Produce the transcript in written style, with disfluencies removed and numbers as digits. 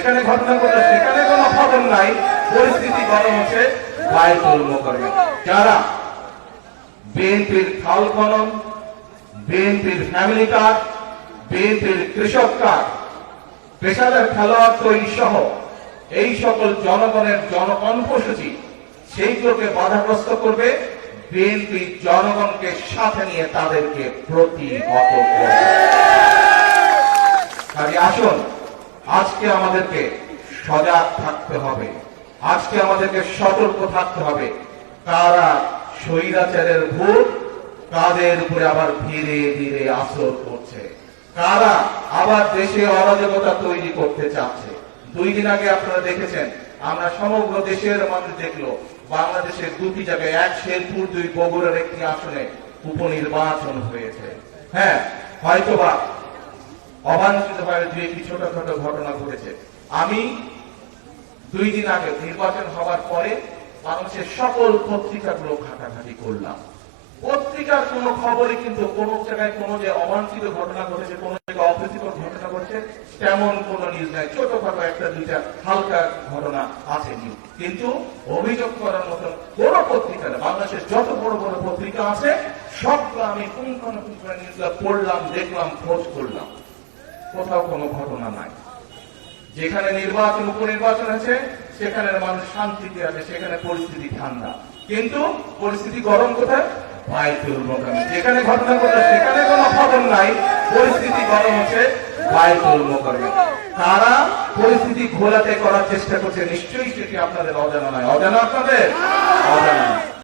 যেখানে ঘটনা ঘটলো সেখানে কোনো খবর নাই, পরিস্থিতি গরম হচ্ছে বায়তুল মোকাররমে। যারা বিএনপির খাল খনন, বিএনপির ফ্যামিলি কার্ড, বিএনপির কৃষক কার্ড, পেশাদার খেলোয়াড় তৈরি সহ এই সকল জনগণের জনকণ্ঠসূচি সেইগুলোকে বাধাগ্রস্ত করবে, বিএনপি জনগণকে সাথে নিয়ে তাদেরকে প্রতিহত করবে। কাজে আসুন, আজকে আমাদেরকে সজাগ থাকতে হবে, আজকে আমাদেরকে সতর্ক থাকতে হবে। কারা স্বৈরাচারের ভূত কাদের উপরে আবার ধীরে ধীরে আসর করছে, কারা আবার দেশে অরাজকতা তৈরি করতে চাচ্ছে। 2 দিন আগে আপনারা দেখেছেন, আমরা সমগ্র দেশের মানুষ দেখলো বাংলাদেশের 2টি জায়গায়, এক শেরপুর, 2 বগুড়ার একটি আসনে উপনির্বাচন হয়েছে। হ্যাঁ, হয়তোবা অবাঞ্ছিতভাবে 2টি ছোটখাটো ঘটনা ঘটেছে। আমি 2 দিন আগে নির্বাচন হওয়ার পরে বাংলাদেশের সকল পত্রিকাগুলো ঘাটাঘাটি করলাম। পত্রিকার কোন খবরে কিন্তু কোন জায়গায় কোন যে অবাঞ্ছিত ঘটনা ঘটেছে, কোন জায়গায় অপ্রীতিকর ঘটনা ঘটেছে, তেমন কোন নিউজ নাই। ছোটখাটো 1-2টা হালকা ঘটনা আছে নিউজ, কিন্তু অভিযোগ করার মতো কোন পত্রিকা না। বাংলাদেশের যত বড় বড় পত্রিকা আছে সবগুলো আমি পুঙ্খানুপুঙ্খ নিউজগুলো পড়লাম, দেখলাম, খোঁজ করলাম, কোথাও কোনো ঘটনা নাই। যেখানে নির্বাচন, উপনির্বাচন আছে সেখানে মানুষ শান্তিতে আছে, সেখানে পরিস্থিতি ঠান্ডা, কিন্তু পরিস্থিতি গরম কোথায়? বায়তুল মোকাররমে। যেখানে ঘটনা ঘটলো সেখানে কোনো খবর নাই, পরিস্থিতি গরম হচ্ছে বায়তুল মোকাররমে। তারা পরিস্থিতি ঘোলাটে করার চেষ্টা করছে, নিশ্চয়ই সেটি আপনাদের অজানা নয়। অজানা আপনাদের? অজানা নয়।